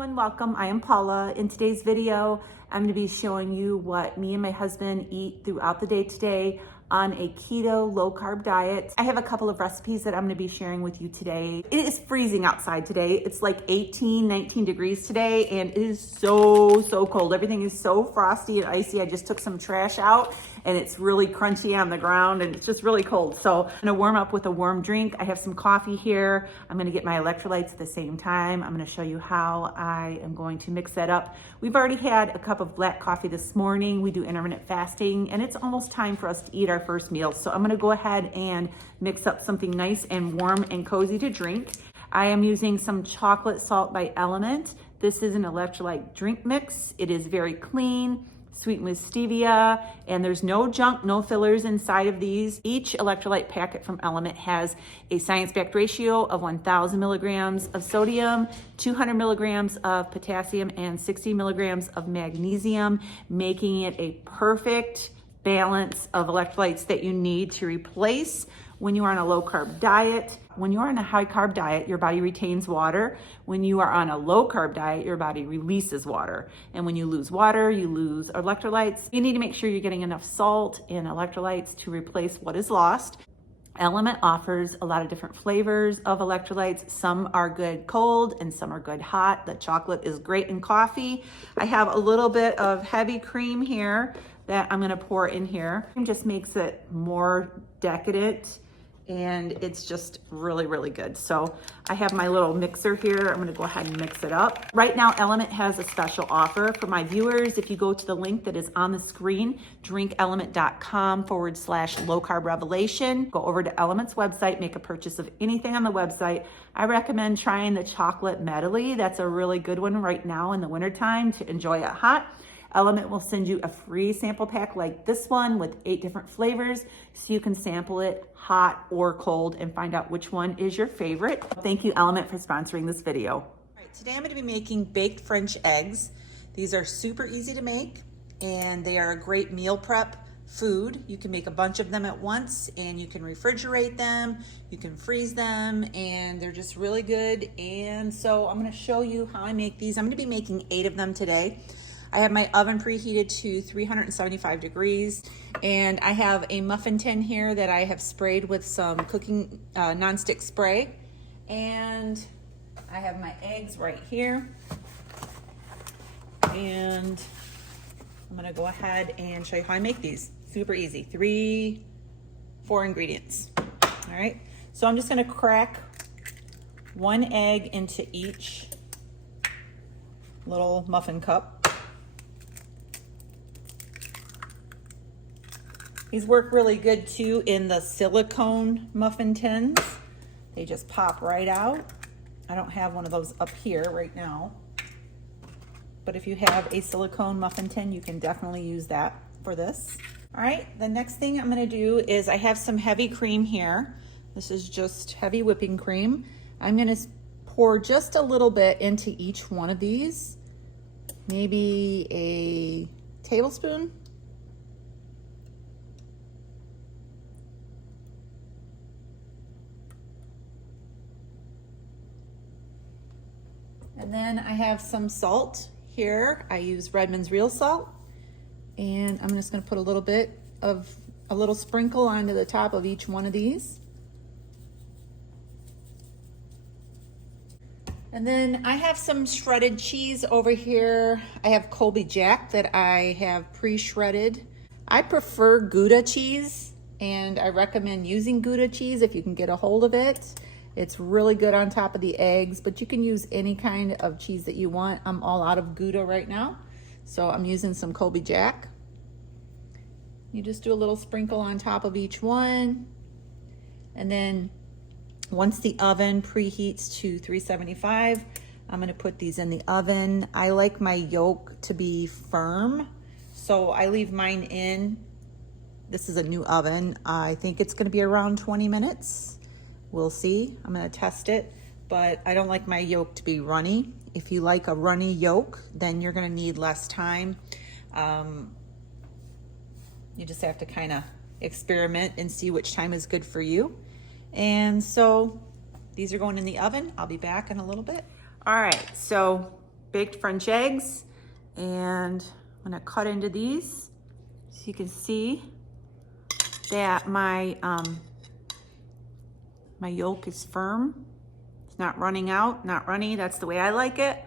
Everyone, welcome. I am Paula. In today's video, I'm going to be showing you what me and my husband eat throughout the day today on a keto low carb diet. I have a couple of recipes that I'm going to be sharing with you today. It is freezing outside today. It's like 18, 19 degrees today, and it is so cold. Everything is so frosty and icy. I just took some trash out and it's really crunchy on the ground and it's just really cold. So I'm gonna warm up with a warm drink. I have some coffee here. I'm gonna get my electrolytes at the same time. I'm gonna show you how I am going to mix that up. We've already had a cup of black coffee this morning. We do intermittent fasting and it's almost time for us to eat our first meal. So I'm gonna go ahead and mix up something nice and warm and cozy to drink. I am using some chocolate salt by Element. This is an electrolyte drink mix. It is very clean, sweetened with stevia, and there's no junk, no fillers inside of these. Each electrolyte packet from Element has a science-backed ratio of 1,000 milligrams of sodium, 200 milligrams of potassium, and 60 milligrams of magnesium, making it a perfect balance of electrolytes that you need to replace when you are on a low carb diet. When you're on a high carb diet, your body retains water. When you are on a low carb diet, your body releases water. And when you lose water, you lose electrolytes. You need to make sure you're getting enough salt and electrolytes to replace what is lost. Element offers a lot of different flavors of electrolytes. Some are good cold and some are good hot. The chocolate is great in coffee. I have a little bit of heavy cream here that I'm gonna pour in here. It just makes it more decadent and it's just really good. So I have my little mixer here. I'm gonna go ahead and mix it up. Right now, Element has a special offer for my viewers. If you go to the link that is on the screen, drinkelement.com/low carb revelation, go over to Element's website, make a purchase of anything on the website. I recommend trying the chocolate medley. That's a really good one right now in the wintertime to enjoy it hot. Element will send you a free sample pack like this one with 8 different flavors so you can sample it hot or cold and find out which one is your favorite. Thank you, Element, for sponsoring this video. All right, today I'm going to be making baked French eggs. These are super easy to make and they are a great meal prep food. You can make a bunch of them at once and you can refrigerate them, you can freeze them, and they're just really good. And so I'm going to show you how I make these. I'm going to be making 8 of them today. I have my oven preheated to 375 degrees, and I have a muffin tin here that I have sprayed with some cooking nonstick spray, and I have my eggs right here, and I'm gonna go ahead and show you how I make these. Super easy, 4 ingredients. All right, so I'm just gonna crack 1 egg into each little muffin cup. These work really good too in the silicone muffin tins. They just pop right out. I don't have one of those up here right now, but if you have a silicone muffin tin, you can definitely use that for this. All right, the next thing I'm gonna do is I have some heavy cream here. This is just heavy whipping cream. I'm gonna pour just a little bit into each one of these, maybe a tablespoon. And then I have some salt here. I use Redmond's real salt. And I'm just gonna put a little sprinkle onto the top of each one of these. And then I have some shredded cheese over here. I have Colby Jack that I have pre-shredded. I prefer Gouda cheese, and I recommend using Gouda cheese if you can get a hold of it. It's really good on top of the eggs, but you can use any kind of cheese that you want. I'm all out of Gouda right now, so I'm using some Colby Jack. You just do a little sprinkle on top of each one. And then once the oven preheats to 375, I'm gonna put these in the oven. I like my yolk to be firm, so I leave mine in. This is a new oven. I think it's gonna be around 20 minutes. We'll see. I'm gonna test it, but I don't like my yolk to be runny. If you like a runny yolk, then you're gonna need less time. You just have to kind of experiment and see which time is good for you. And so these are going in the oven. I'll be back in a little bit. All right, so baked French eggs, and I'm gonna cut into these so you can see that my my yolk is firm. It's not running out, not runny. That's the way I like it.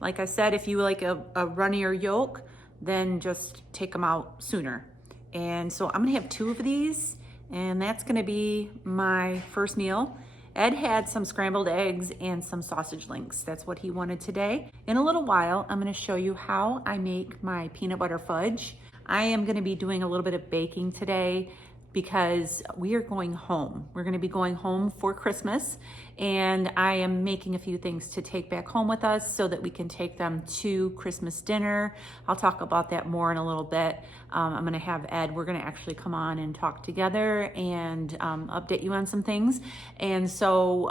Like I said, if you like a runnier yolk, then just take them out sooner. And so I'm gonna have 2 of these, and that's gonna be my first meal. Ed had some scrambled eggs and some sausage links. That's what he wanted today. In a little while, I'm gonna show you how I make my peanut butter fudge. I am gonna be doing a little bit of baking today because we are going home. We're gonna be going home for Christmas, and I am making a few things to take back home with us so that we can take them to Christmas dinner. I'll talk about that more in a little bit. I'm gonna have Ed, we're gonna actually come on and talk together and update you on some things. And so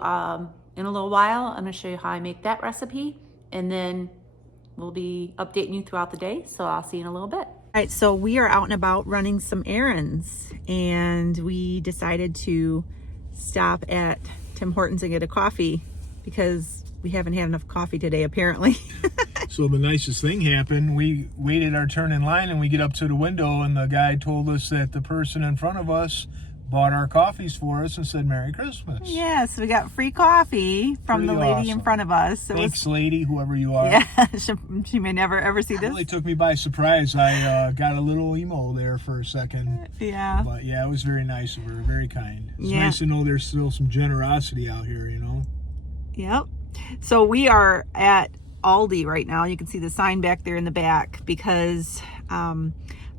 in a little while, I'm gonna show you how I make that recipe, and then we'll be updating you throughout the day. So I'll see you in a little bit. All right, so we are out and about running some errands, and we decided to stop at Tim Hortons and get a coffee because we haven't had enough coffee today, apparently. So the nicest thing happened. We waited our turn in line, and we get up to the window, and the guy told us that the person in front of us bought our coffees for us and said Merry Christmas. Yes, we got free coffee from the lady in front of us. Thanks, lady, whoever you are. Yeah, she may never ever see this. It really took me by surprise. I got a little emo there for a second. Yeah. But yeah, it was very nice of her, very kind. It's nice to know there's still some generosity out here, you know? Yep. So we are at Aldi right now. You can see the sign back there in the back because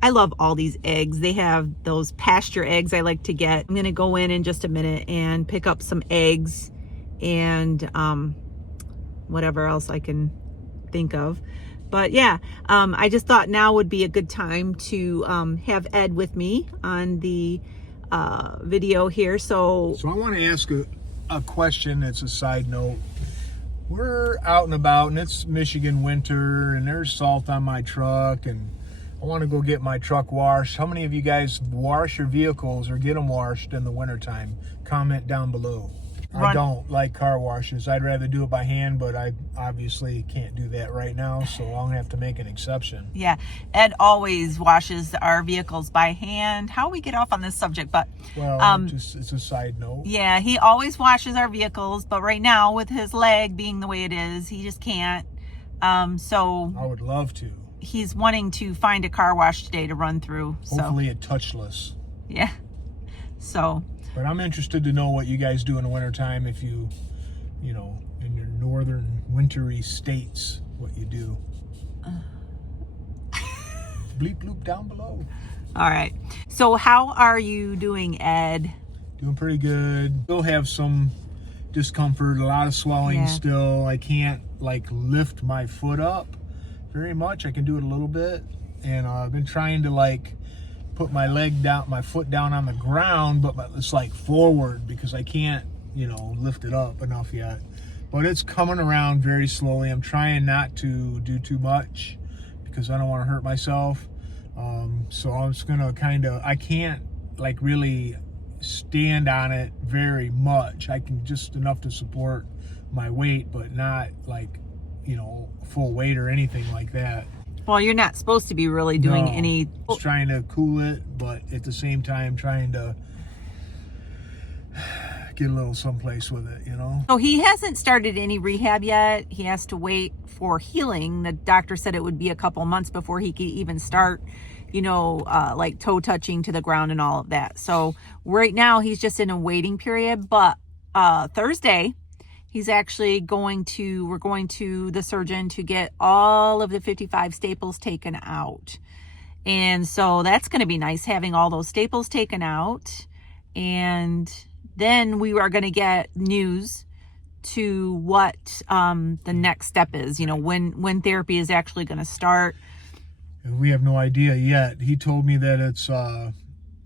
I love Aldi's eggs. They have those pasture eggs I like to get. I'm gonna go in just a minute and pick up some eggs and whatever else I can think of. But yeah, I just thought now would be a good time to have Ed with me on the video here. So I want to ask a question that's a side note. We're out and about, and it's Michigan winter, and there's salt on my truck, and I want to go get my truck washed. How many of you guys wash your vehicles or get them washed in the wintertime? Comment down below. I don't like car washes. I'd rather do it by hand, but I obviously can't do that right now, so I'm going to have to make an exception. Yeah, Ed always washes our vehicles by hand. How we get off on this subject, but... Well, it's a side note. Yeah, he always washes our vehicles, but right now, with his leg being the way it is, he just can't. So... I would love to. He's wanting to find a car wash today to run through. Hopefully a touchless. Yeah. So... But I'm interested to know what you guys do in the wintertime, if you know, in your northern wintry states, what you do. Bleep bloop down below. All right. So how are you doing, Ed? Doing pretty good. Still have some discomfort, a lot of swelling still. I can't like lift my foot up very much. I can do it a little bit. And I've been trying to like put my foot down on the ground, but it's like forward because I can't, you know, lift it up enough yet. But it's coming around very slowly. I'm trying not to do too much because I don't want to hurt myself. So I'm just gonna I can't like really stand on it very much. I can just enough to support my weight, but not like, you know, full weight or anything like that. Well, you're not supposed to be really doing any... Just trying to cool it, but at the same time trying to get a little someplace with it, you know? So he hasn't started any rehab yet. He has to wait for healing. The doctor said it would be a couple months before he could even start, you know, like toe touching to the ground and all of that. So right now he's just in a waiting period. But Thursday... he's actually we're going to the surgeon to get all of the 55 staples taken out. And so that's going to be nice, having all those staples taken out. And then we are going to get news to what the next step is, you know, when therapy is actually going to start. We have no idea yet. He told me that it's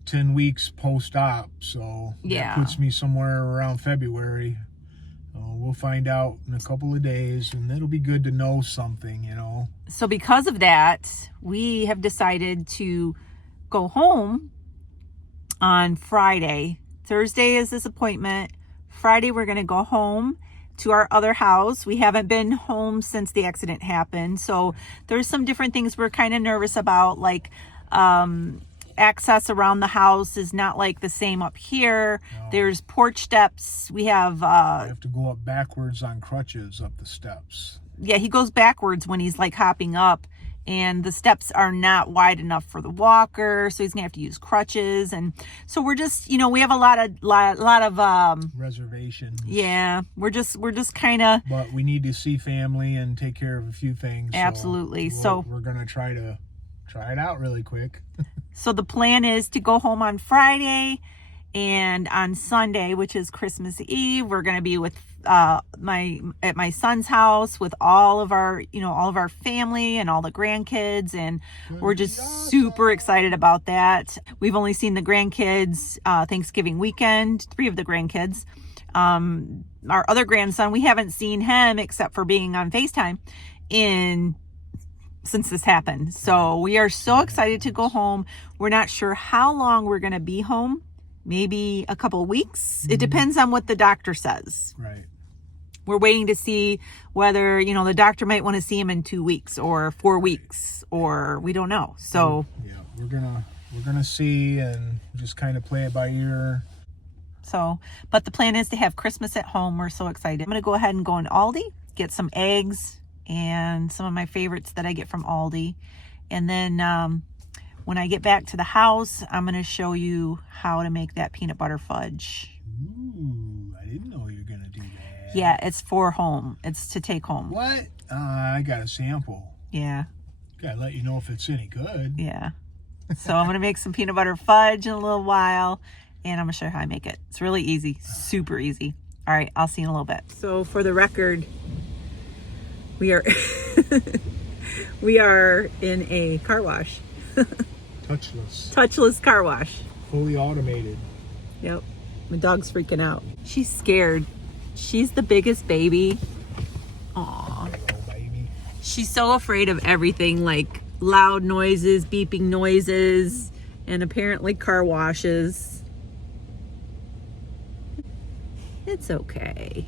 10 weeks post-op. So that puts me somewhere around February. We'll find out in a couple of days, and it'll be good to know something, you know. So because of that, we have decided to go home on Friday. Thursday is this appointment. Friday, we're going to go home to our other house. We haven't been home since the accident happened. So there's some different things we're kind of nervous about, like access around the house is not like the same up here. No. There's porch steps. We have I have to go up backwards on crutches up the steps. Yeah, he goes backwards when he's like hopping up, and the steps are not wide enough for the walker, so he's gonna have to use crutches. And so we're just, you know, we have a lot of reservations. Yeah, we're just kind of, but we need to see family and take care of a few things. Absolutely. So we're gonna try it out really quick. So the plan is to go home on Friday, and on Sunday, which is Christmas Eve, we're going to be with at my son's house with all of our family and all the grandkids, and we're just super excited about that. We've only seen the grandkids Thanksgiving weekend, 3 of the grandkids. Our other grandson, we haven't seen him except for being on FaceTime since this happened. So we are so excited to go home. We're not sure how long we're going to be home. Maybe a couple of weeks. It depends on what the doctor says. Right. We're waiting to see whether, you know, the doctor might want to see him in 2 weeks or 4 weeks, or we don't know. So yeah, we're gonna see and just kind of play it by ear. So, but the plan is to have Christmas at home. We're so excited. I'm going to go ahead and go in Aldi, get some eggs and some of my favorites that I get from Aldi. And then when I get back to the house, I'm going to show you how to make that peanut butter fudge. Ooh, I didn't know you were going to do that. Yeah, it's for home. It's to take home. What? I got a sample. Yeah. Got to let you know if it's any good. Yeah. So I'm going to make some peanut butter fudge in a little while, and I'm going to show you how I make it. It's really easy. Super easy. All right, I'll see you in a little bit. So for the record, we are in a car wash. Touchless car wash. Fully automated. Yep. My dog's freaking out. She's scared. She's the biggest baby. Aw. Hello, baby. She's so afraid of everything, like loud noises, beeping noises, and apparently car washes. It's okay.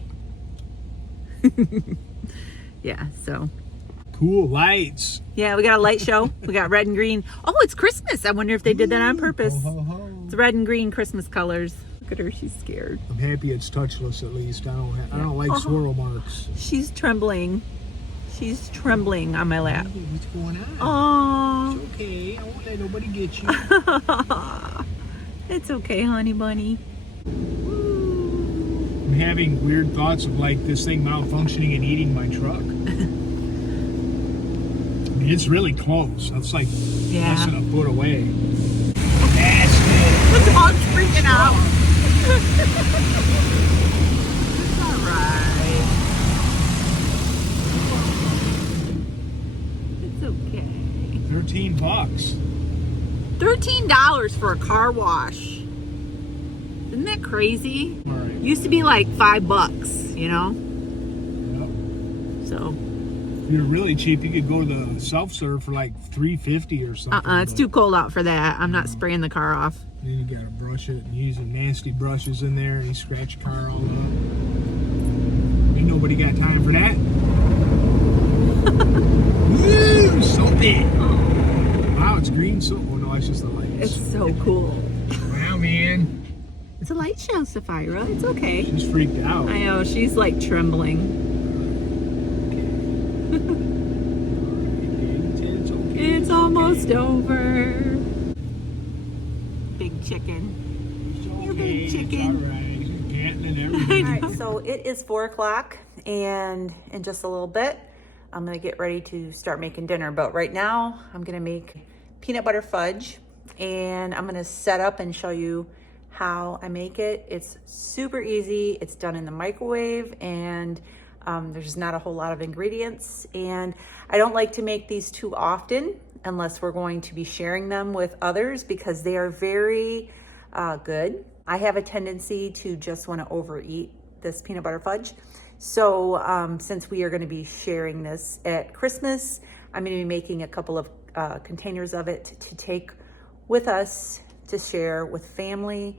Yeah, so. Cool lights. Yeah, we got a light show. We got red and green. Oh, it's Christmas. I wonder if they did that on purpose. Ho, ho, ho. It's red and green Christmas colors. Look at her. She's scared. I'm happy it's touchless at least. I don't like swirl marks. She's trembling. She's trembling on my lap. Hey, what's going on? Oh. It's okay. I won't let nobody get you. It's okay, honey bunny. I'm having weird thoughts of like this thing malfunctioning and eating my truck. I mean, it's really close. That's like less than a foot away. That's good. The dog's freaking out. All right. It's okay. $13. $13 for a car wash. Isn't that crazy? All right. Used to be like $5, you know? Yep. So. If you're really cheap, you could go to the self-serve for like $3.50 or something. It's too cold out for that. I'm not spraying the car off. Then you gotta brush it and use the nasty brushes in there and you scratch your car all up. Ain't nobody got time for that. Woo! So big. Wow, it's green. So, oh no, it's just the lights. It's so cool. Wow, man. It's a light show, Sapphira. It's okay. She's freaked out. I know. She's like trembling. It's almost over. Big chicken. You big chicken. Alright, so it is 4 o'clock, and in just a little bit, I'm gonna get ready to start making dinner. But right now, I'm gonna make peanut butter fudge, and I'm gonna set up and show you how I make it. It's super easy. It's done in the microwave, and there's not a whole lot of ingredients, and I don't like to make these too often unless we're going to be sharing them with others because they are very good. I have a tendency to just want to overeat this peanut butter fudge. So since we are going to be sharing this at Christmas, I'm going to be making a couple of containers of it to take with us to share with family.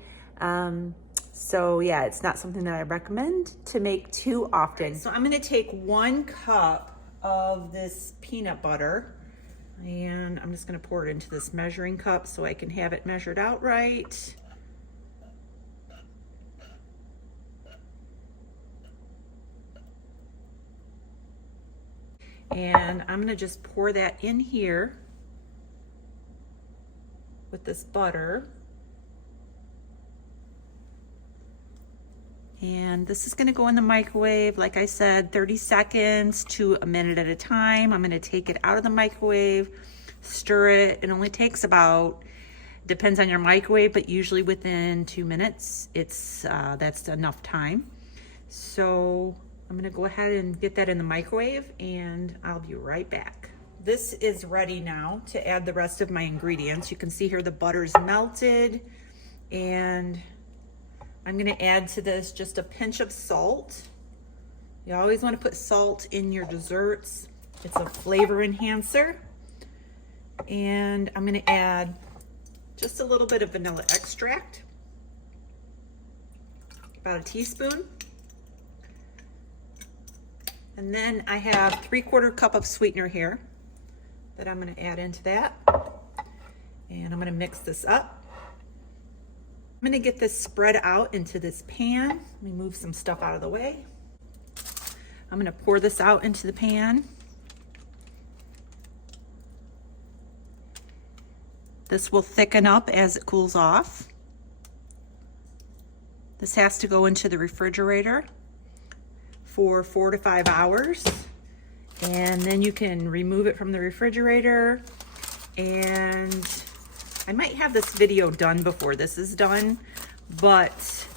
So yeah, it's not something that I recommend to make too often. So I'm gonna take 1 cup of this peanut butter and I'm just gonna pour it into this measuring cup so I can have it measured out right. And I'm gonna just pour that in here with this butter. And this is gonna go in the microwave, like I said, 30 seconds to a minute at a time. I'm gonna take it out of the microwave, stir it. It only takes about, depends on your microwave, but usually within 2 minutes, that's enough time. So I'm gonna go ahead and get that in the microwave and I'll be right back. This is ready now to add the rest of my ingredients. You can see here the butter's melted, and I'm gonna add to this just a pinch of salt. You always wanna put salt in your desserts. It's a flavor enhancer. And I'm gonna add just a little bit of vanilla extract, about a teaspoon. And then I have 3/4 cup of sweetener here that I'm gonna add into that. And I'm gonna mix this up. I'm gonna get this spread out into this pan. Let me move some stuff out of the way. I'm gonna pour this out into the pan. This will thicken up as it cools off. This has to go into the refrigerator for 4 to 5 hours. And then you can remove it from the refrigerator. And I might have this video done before this is done, but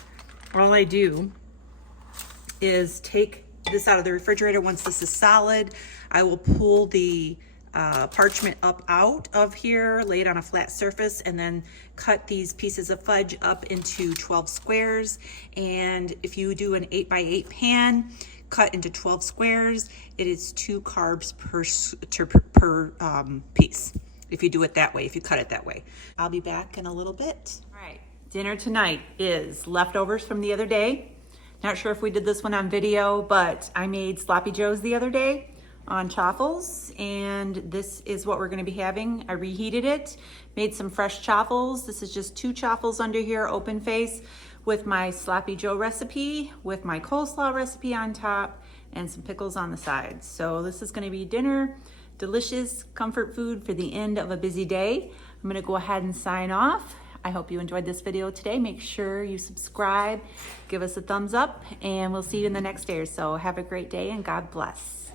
all I do is take this out of the refrigerator. Once this is solid, I will pull the parchment up out of here, lay it on a flat surface, and then cut these pieces of fudge up into 12 squares. And if you do an 8x8 pan, cut into 12 squares, it is 2 carbs per piece. If you do it that way, if you cut it that way. I'll be back in a little bit. All right, dinner tonight is leftovers from the other day. Not sure if we did this one on video, but I made sloppy joes the other day on chaffles, and this is what we're gonna be having. I reheated it, made some fresh chaffles. This is just 2 chaffles under here, open face, with my sloppy joe recipe, with my coleslaw recipe on top, and some pickles on the sides. So this is gonna be dinner. Delicious comfort food for the end of a busy day. I'm gonna go ahead and sign off. I hope you enjoyed this video today. Make sure you subscribe, give us a thumbs up, and we'll see you in the next day or so. Have a great day and God bless.